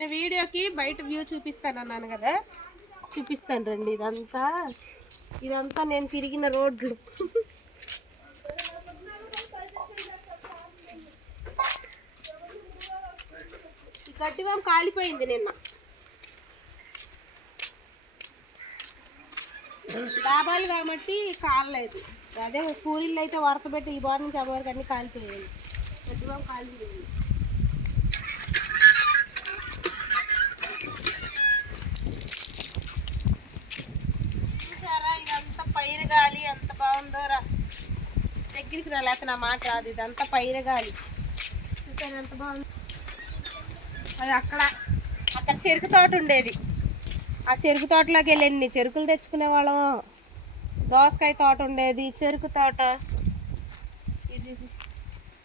వీడియోకి బయట వ్యూ చూపిస్తాను అన్నాను కదా, చూపిస్తాను రండి. ఇదంతా నేను తిరిగిన రోడ్లు. ఈ గడ్డివాం కాలిపోయింది నిన్న. డాబాలు కాబట్టి కాలలేదు. అదే పూరీళ్ళు అయితే వరక పెట్టి ఈ బార్ నుంచి ఆ బార్కి అన్నీ కాలిపోయాయి. గడ్డివాం కాలిపోయింది. పైరు గాలి ఎంత బాగుందో రా, దగ్గరికి రా, లేకపోతే నా మాట రాదు. ఇదంతా పైరు గాలి చూసాను ఎంత బాగుంది. అది అక్కడ చెరుకు తోట ఉండేది. ఆ చెరుకు తోటలోకి వెళ్ళి ఎన్ని చెరుకులు తెచ్చుకునే వాళ్ళం. దోసకాయ తోట ఉండేది, చెరుకు తోట. ఇది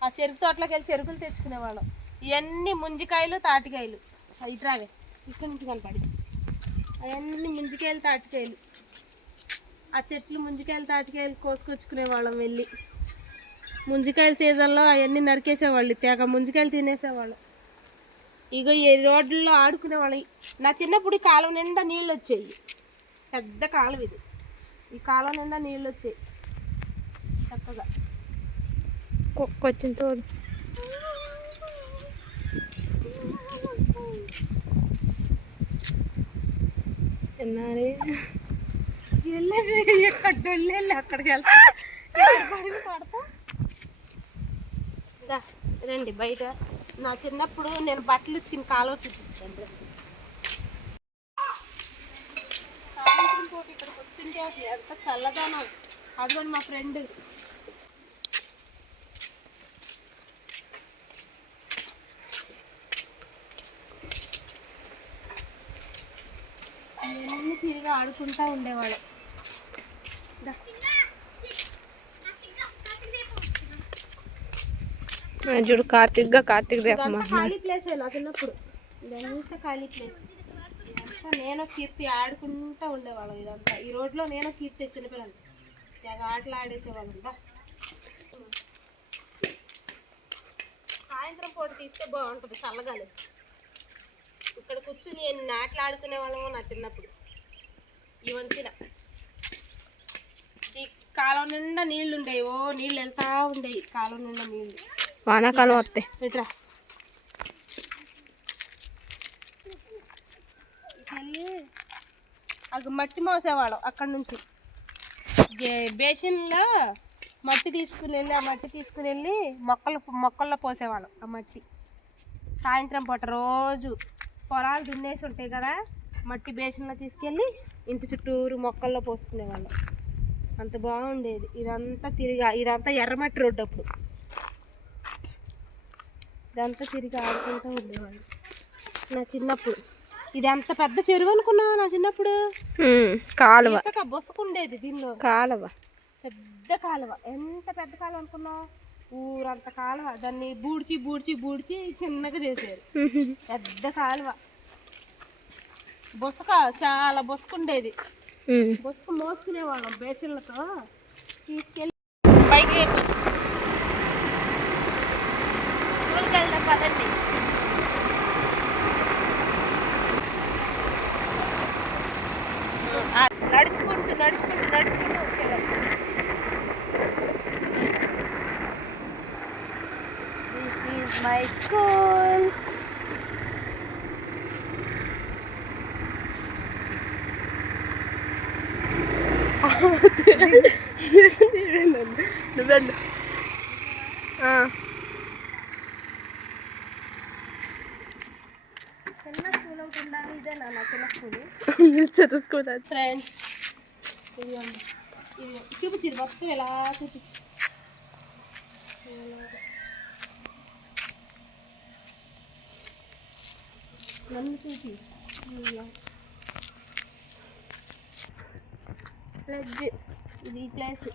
ఆ చెరుకు తోటలోకి వెళ్ళి చెరుకులు తెచ్చుకునే వాళ్ళం. ఇవన్నీ ముంజికాయలు తాటికాయలు. ఇట్రావే ఇక్కడ నుంచి కనపడి అవన్నీ ముంజికాయలు తాటికాయలు. ఆ చెట్లు ముంజికాయలు తాటికాయలు కోసుకొచ్చుకునే వాళ్ళం వెళ్ళి. ముంజికాయల సీజన్లో అవన్నీ నరికేసేవాళ్ళు, తెగ ముంజికాయలు తినేసేవాళ్ళు. ఇగో ఈ రోడ్లలో ఆడుకునేవాళ్ళం. నా చిన్నప్పుడు ఈ కాలం నిండా నీళ్ళు వచ్చాయి. పెద్ద కాలం ఇది. ఈ కాలం నిండా నీళ్ళు వచ్చాయి చక్కగా. వచ్చిన తోడు చిన్నారి వెళ్ళి అక్కడికి వెళ్తా పడతా. రండి బయట. నా చిన్నప్పుడు నేను బట్టలు ఉతికిన కాలువ చూపిస్తాను. సాయంత్రం పూట ఇక్కడికి వస్తుంటే అసలు ఎంత చల్లదనం. అదిగోండి మా ఫ్రెండ్. ఇవన్నీ తిరిగి ఆడుకుంటూ ఉండేవాడు. చూడు కార్తీక్ ఖాళీ ప్లేస్ నా చిన్నప్పుడు. ఇదంతా ఖాళీ ప్లేస్. ఇదంతా నేను కీర్తి ఆడుకుంటూ ఉండేవాళ్ళం. ఇదంతా ఈ రోడ్లో నేను కీర్తి చిన్నపిల్లలు తెగ ఆటలు ఆడేసేవాళ్ళం. సాయంత్రం పూట తీస్తే బాగుంటుంది చల్లగాలి. ఇక్కడ కూర్చుని ఎన్ని ఆటలు ఆడుకునే వాళ్ళము నా చిన్నప్పుడు. ఈ వంటిన ఈ కాలం నిండా నీళ్ళు ఉండేవి. నీళ్ళు వెళ్తా ఉండేవి కాలం నిండా నీళ్ళు. వానాకాలం వస్తాయి. ఇట్లా వెళ్ళి అది మట్టి మోసేవాళ్ళం. అక్కడ నుంచి బేసిన్లో మట్టి తీసుకుని వెళ్ళి ఆ మట్టి తీసుకుని వెళ్ళి మొక్కల్లో పోసేవాళ్ళం. ఆ మట్టి సాయంత్రం పూట రోజు పొలాలు దున్నేసి ఉంటాయి కదా, మట్టి బేసిన్లో తీసుకెళ్ళి ఇంటి చుట్టూరు మొక్కల్లో పోసుకునేవాళ్ళం. అంత బాగుండేది. ఇదంతా ఎర్రమట్టి రోడ్డు. అప్పుడు ఇదంతా తిరిగి ఆడుకుంటూ ఉండేవాళ్ళు నా చిన్నప్పుడు. ఇది ఎంత పెద్ద చెరువు అనుకున్నావు నా చిన్నప్పుడు. కాలువ బొసుకుండేది దీనిలో. కాలువ పెద్ద కాలువ. ఎంత పెద్ద కాలువ అనుకున్నావు. ఊరంత కాలువ. దాన్ని బూడ్చి బూడ్చి బూడ్చి చిన్నగా చేశారు. పెద్ద కాలువ. బొసక చాలా బొసుకుండేది. బొసుకు మోసుకునేవాళ్ళం బేషన్లతో తీసుకెళ్ళి పైకి వెళ్ళిపోతుంది. స్కూల్కి వెళ్దాం పదండి. నడుచుకుంటూ వచ్చేదాన్ని. This is my school. నువ్వెందు చిన్న స్కూల్ అవుతుందా? ఇదే నా చిన్న స్కూల్. ఫ్రెండ్స్ ఇది చూపించింది మొత్తం ఎలా చూపించు. నన్ను చూసి ఫ్లెడ్జ్. ఇది ఈ ప్లేస్.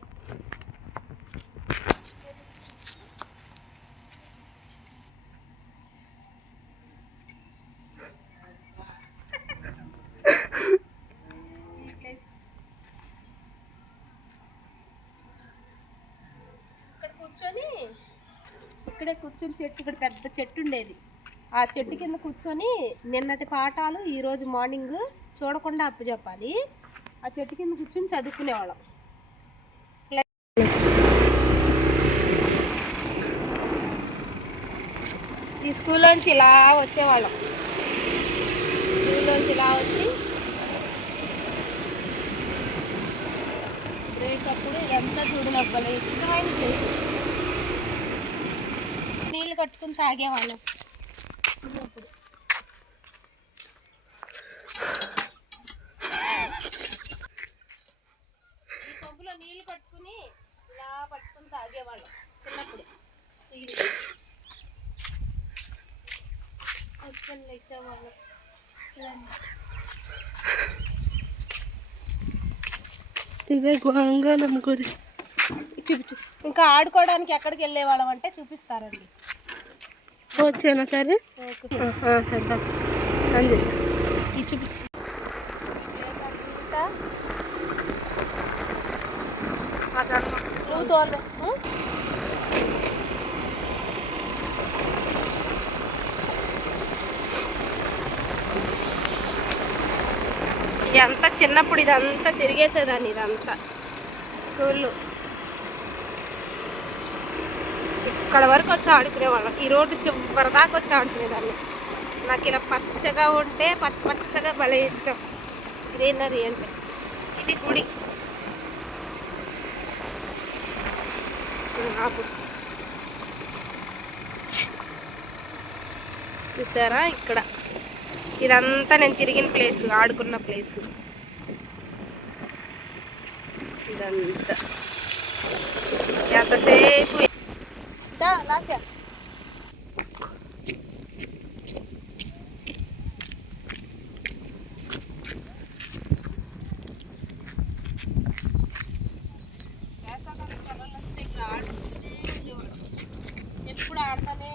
ఇక్కడే కూర్చొని చెట్టు, ఇక్కడ పెద్ద చెట్టు ఉండేది. ఆ చెట్టు కింద కూర్చొని నిన్నటి పాఠాలు ఈరోజు మార్నింగ్ చూడకుండా అప్పచెప్పాలి. ఆ చెట్టు కింద కూర్చొని చదువుకునేవాళ్ళం. ఈ స్కూల్లోంచి ఇలా వచ్చేవాళ్ళం. స్కూల్లోంచి ఇలా వచ్చి బ్రేక్ అప్పుడు ఇదంతా చూడనవ్వాలి. ఇష్టమైన ప్లేస్. నీళ్ళు కట్టుకుని తాగేవాళ్ళం చిన్నప్పుడు. ఈ పంపులో నీళ్ళు కట్టుకుని ఇలా పట్టుకుని తాగేవాళ్ళం చిన్నప్పుడు. వేసేవాళ్ళం. ఇదే గోంగా నమ్ముకోది. చూపించు. ఇంకా ఆడుకోవడానికి ఎక్కడికి వెళ్ళేవాళ్ళం అంటే చూపిస్తారండి. వచ్చేనా సరే సరే అంది ఇది చూపించు. నువ్వు తోలే. ఇదంతా చిన్నప్పుడు ఇదంతా తిరిగేసేదాన్ని. ఇదంతా స్కూల్లో ఇక్కడ వరకు వచ్చి ఆడుకునేవాళ్ళం. ఈ రోడ్డు చివరి దాకా వచ్చి ఆడుకునేదాన్ని. నాకు ఇలా పచ్చగా ఉంటే పచ్చగా భలే ఇష్టం. గ్రీనరీ అంటే. ఇది గుడి. చూసారా ఇక్కడ ఇదంతా నేను తిరిగిన ప్లేస్, ఆడుకున్న ప్లేస్ ఇదంతా. ఎంతసేపు లాస్యా ఎప్పుడు ఆడతానే